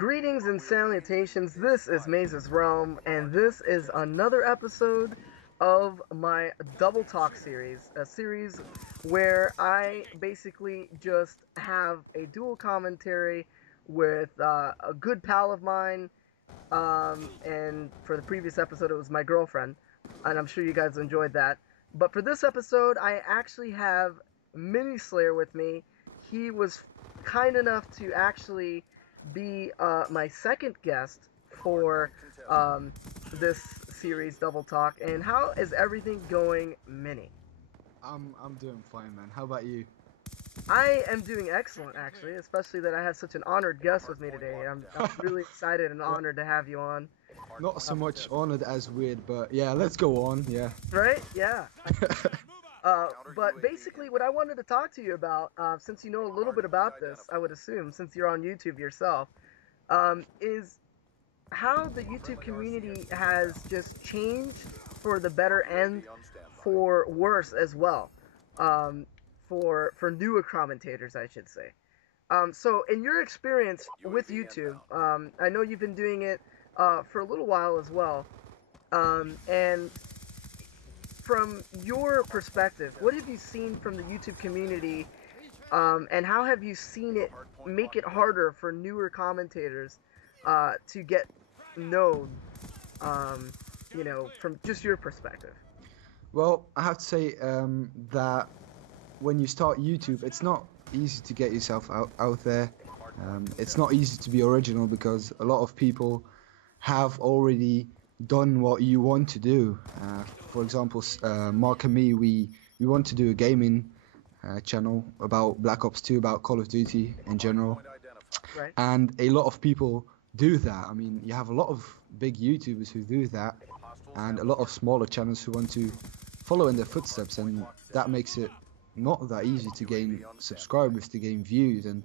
Greetings and salutations. This is Maze's Realm, and this is another episode of my Double Talk series, a series where I basically just have a dual commentary with a good pal of mine, and for the previous episode it was my girlfriend, and I'm sure you guys enjoyed that. But for this episode, I actually have MynySlay3r with me. He was kind enough to actually be my second guest for this series, Double Talk. And how is everything going, Minny? I'm doing fine, man. How about you? I am doing excellent, actually, especially that I have such an honored guest with me today. I'm really excited and honored to have you on. Not so much honored as weird, but yeah, let's go on. Yeah. Right? Yeah. But basically, what I wanted to talk to you about, since you know a little bit about this, I would assume, since you're on YouTube yourself, is how the YouTube community has just changed for the better and for worse as well, for newer commentators, I should say. So, in your experience with YouTube, I know you've been doing it for a little while as well, and from your perspective, what have you seen from the YouTube community, and how have you seen it make it harder for newer commentators to get known, from just your perspective? Well, I have to say that when you start YouTube, it's not easy to get yourself out there. It's not easy to be original because a lot of people have already done what you want to do. For example, Mark and me, we want to do a gaming channel about Black Ops 2, about Call of Duty in general. Right. And a lot of people do that. I mean, you have a lot of big YouTubers who do that, and a lot of smaller channels who want to follow in their footsteps, and that makes it not that easy to gain subscribers, to gain views, and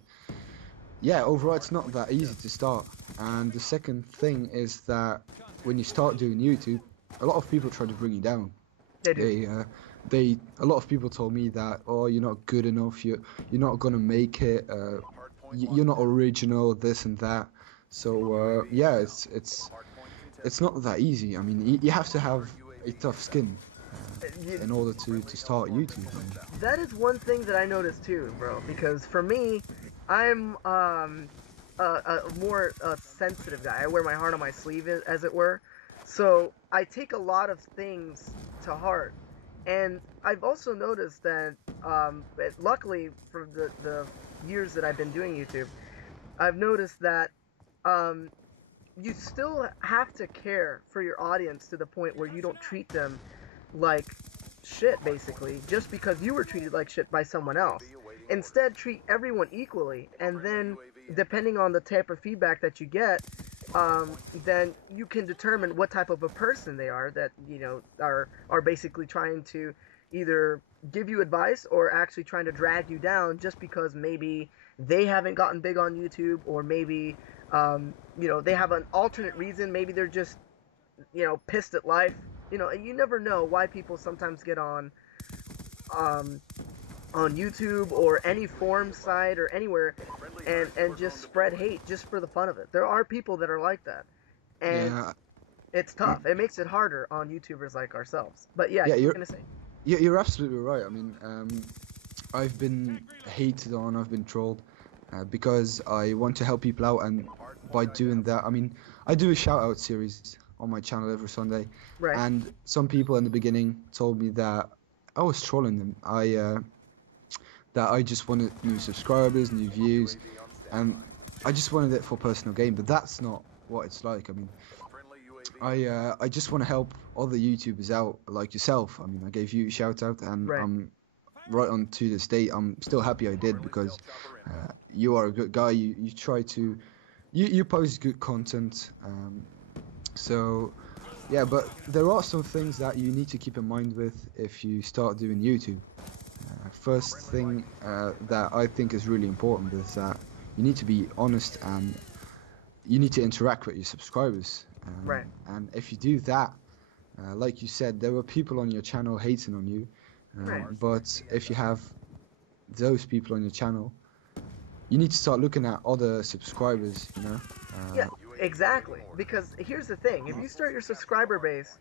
yeah, overall it's not that easy to start. And the second thing is that when you start doing YouTube, a lot of people try to bring you down. They do. A lot of people told me that, oh, you're not good enough, you're not gonna make it, you're not original, this and that. So yeah, it's not that easy. I mean, you have to have a tough skin in order to start YouTube. That is one thing that I noticed too, bro. Because for me, I'm a more sensitive guy. I wear my heart on my sleeve, as it were. So I take a lot of things to heart. And I've also noticed that, luckily for the years that I've been doing YouTube, I've noticed that you still have to care for your audience to the point where you don't treat them like shit, basically, just because you were treated like shit by someone else. Instead, treat everyone equally, and then, depending on the type of feedback that you get, then you can determine what type of a person they are that, are basically trying to either give you advice or actually trying to drag you down just because maybe they haven't gotten big on YouTube, or maybe, they have an alternate reason. Maybe they're just, pissed at life. And you never know why people sometimes get on YouTube or any forum site or anywhere and just spread hate just for the fun of it. There are people that are like that, and Yeah, it's tough. It makes it harder on YouTubers like ourselves. But yeah, yeah, you're gonna say. you're absolutely right. I mean, I've been hated on, I've been trolled because I want to help people out, and by doing that, I mean, I do a shout out series on my channel every Sunday, Right. and some people in the beginning told me that I was trolling them. That I just wanted new subscribers, new views, and I just wanted it for personal gain. But that's not what it's like. I mean, I just want to help other YouTubers out like yourself. I mean, I gave you a shout out, and Right. I'm right on to this day. I'm still happy I did because you are a good guy. You try to you post good content. So yeah, but there are some things that you need to keep in mind with if you start doing YouTube. First thing that I think is really important is that you need to be honest, and you need to interact with your subscribers. Right. And if you do that, like you said, there were people on your channel hating on you. Right. But if you have those people on your channel, you need to start looking at other subscribers, Yeah, exactly. Because here's the thing: if you start your subscriber base,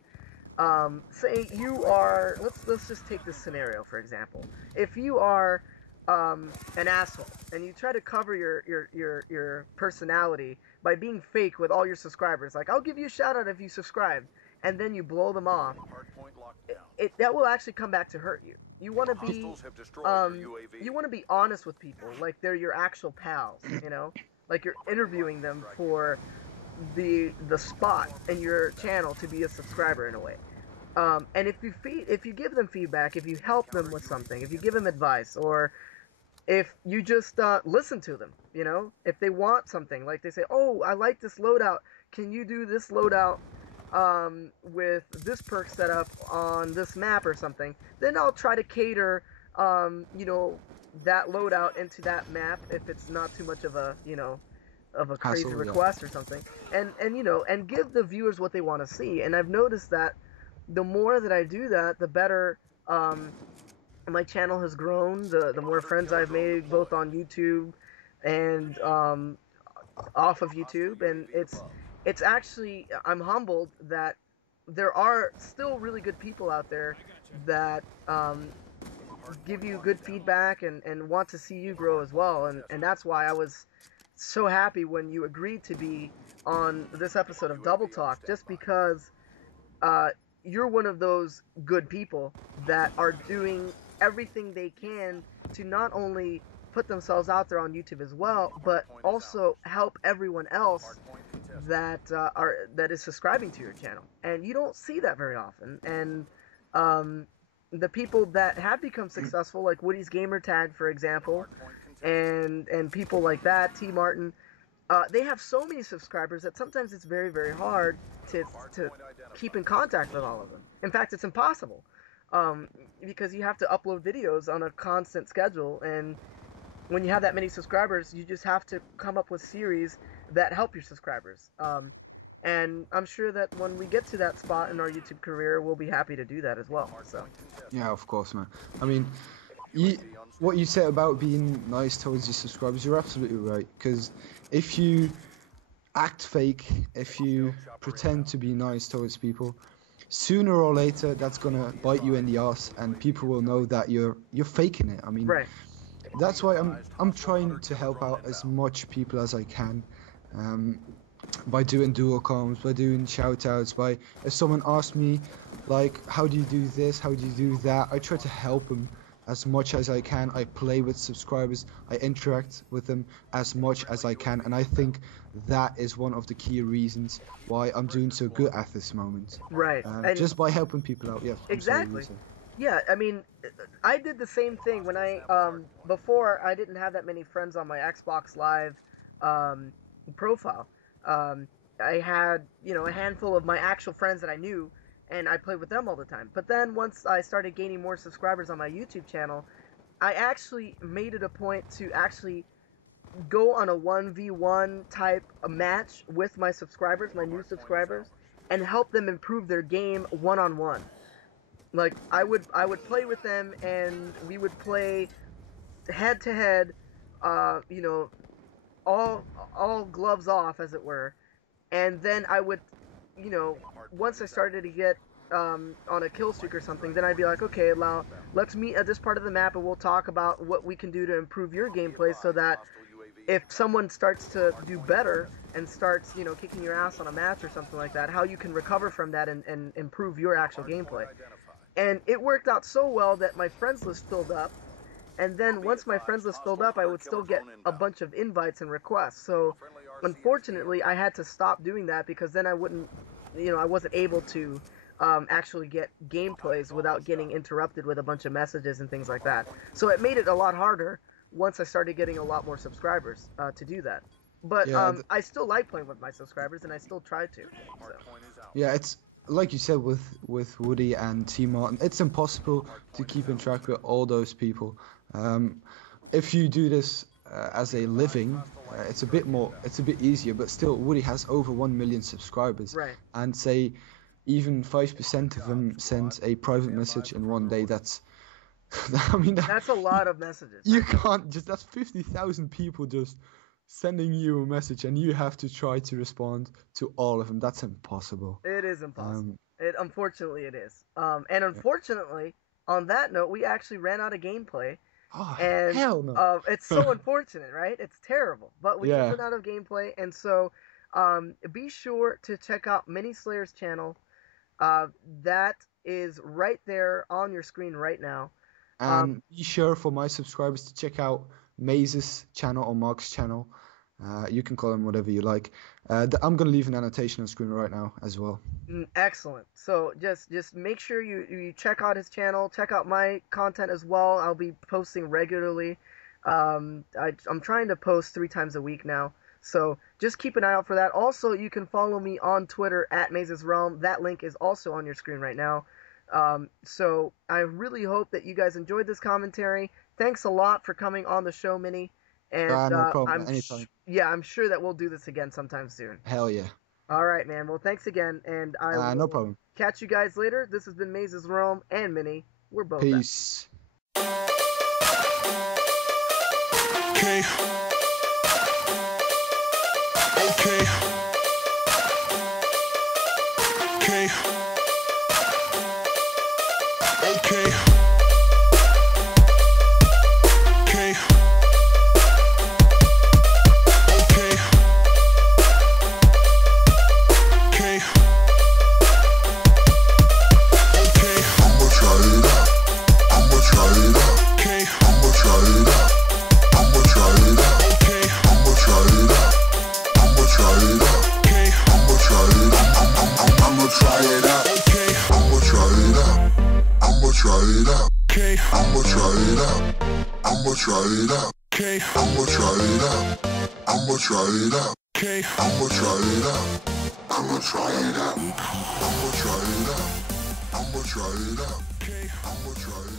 say you are, let's just take this scenario for example. If you are an asshole and you try to cover your personality by being fake with all your subscribers, like I'll give you a shout out if you subscribe, and then you blow them off, that will actually come back to hurt you. You want to be you want to be honest with people, like they're your actual pals, you know, like you're interviewing them for the spot in your channel to be a subscriber in a way. And if you give them feedback, if you help them with something, if you give them advice, or if you just listen to them, you know, if they want something, like they say, oh, I like this loadout, can you do this loadout with this perk setup on this map or something, then I'll try to cater, you know, that loadout into that map if it's not too much of a, you know, of a crazy Hassle, request or something, and you know, and give the viewers what they want to see. And I've noticed that the more that I do that, the better my channel has grown, the more friends I've made both on YouTube and off of YouTube, and it's actually, I'm humbled that there are still really good people out there that give you good feedback and want to see you grow as well, and that's why I was so happy when you agreed to be on this episode of Double Talk, just because you're one of those good people that are doing everything they can to not only put themselves out there on YouTube as well, but also help everyone else that is subscribing to your channel. And you don't see that very often. And the people that have become successful, like Woody's Gamer Tag, for example, and people like that, T Martin, they have so many subscribers that sometimes it's very, very hard to keep in contact with all of them. In fact, it's impossible, because you have to upload videos on a constant schedule, and when you have that many subscribers, you just have to come up with series that help your subscribers. And I'm sure that when we get to that spot in our YouTube career, we'll be happy to do that as well. So. Yeah, of course, man. I mean, what you said about being nice towards your subscribers, you're absolutely right. Because if you act fake, if you pretend to be nice towards people, sooner or later that's gonna bite you in the ass, and people will know that you're faking it. I mean, Right. That's why I'm trying to help out as much people as I can. By doing dual comms, by doing shoutouts, by if someone asks me like how do you do this, how do you do that, I try to help them as much as I can. I play with subscribers, I interact with them as much as I can, and I think that is one of the key reasons why I'm doing so good at this moment. Right. Just by helping people out. Yes. Exactly. Yeah, I mean, I did the same thing when I before I didn't have that many friends on my Xbox Live profile. I had, you know, a handful of my actual friends that I knew, and I played with them all the time. But then once I started gaining more subscribers on my YouTube channel, I actually made it a point to actually go on a 1v1 type of match with my subscribers, my new subscribers, and help them improve their game one-on-one. Like I would play with them, and we would play head to head, you know, all gloves off, as it were. And then I would, you know, once I started to get on a kill streak or something, then I'd be like, okay, now let's meet at this part of the map, and we'll talk about what we can do to improve your gameplay, so that if someone starts to do better and starts, you know, kicking your ass on a match or something like that, how you can recover from that and improve your actual gameplay. And it worked out so well that my friends list filled up, and then once my friends list filled up, I would still get a bunch of invites and requests. So unfortunately, I had to stop doing that, because then I wouldn't, you know, I wasn't able to actually get gameplays without getting interrupted with a bunch of messages and things like that. So it made it a lot harder once I started getting a lot more subscribers to do that. But Yeah, I still like playing with my subscribers, and I still try to. So. Yeah, it's like you said with Woody and T Martin, it's impossible to keep in track with all those people. If you do this as a living, it's a bit easier, but still Woody has over 1 million subscribers. Right. And say even 5% of them sent a private message in one day. That's I mean, That's a lot of messages. You can't just, that's 50,000 people just sending you a message and you have to try to respond to all of them. That's impossible. It is impossible. Unfortunately it is. And Yeah. unfortunately, on that note, we actually ran out of gameplay. Oh, And hell no. it's so unfortunate, right? It's terrible, but we just Yeah. ran out of gameplay, and so be sure to check out MynySlay's channel. That is right there on your screen right now. And be sure for my subscribers to check out Maze's channel or Mark's channel. You can call them whatever you like. I'm gonna leave an annotation on screen right now as well. Excellent. So just make sure you check out his channel, check out my content as well. I'll be posting regularly. I'm trying to post 3 times a week now. So just keep an eye out for that. Also, you can follow me on Twitter at Mazes Realm. That link is also on your screen right now. So I really hope that you guys enjoyed this commentary. Thanks a lot for coming on the show, Minnie. And No problem. Anytime. I'm sure that we'll do this again sometime soon. Hell yeah. All right, man. Well, thanks again, and I will No problem. catch you guys later. This has been Mazes Realm and Minnie. We're both Peace. Okay. Okay. Okay. Okay. Okay. Okay. Okay. Okay. I'ma try it out. I'ma try it out. Okay. I'ma try it out. I'ma try it out. Okay. I'ma try it out. I'ma try it out. Okay. I'ma try it out. I'ma try it out. Okay. I'ma try it out. I'ma try it out. Okay. I'ma try it out. I'ma try it out. Okay. I'ma try it out. I'ma try it out. Okay. I'ma try it out. I'ma try it out. I'ma try it out. I'ma try it out. Okay. I'ma try it out.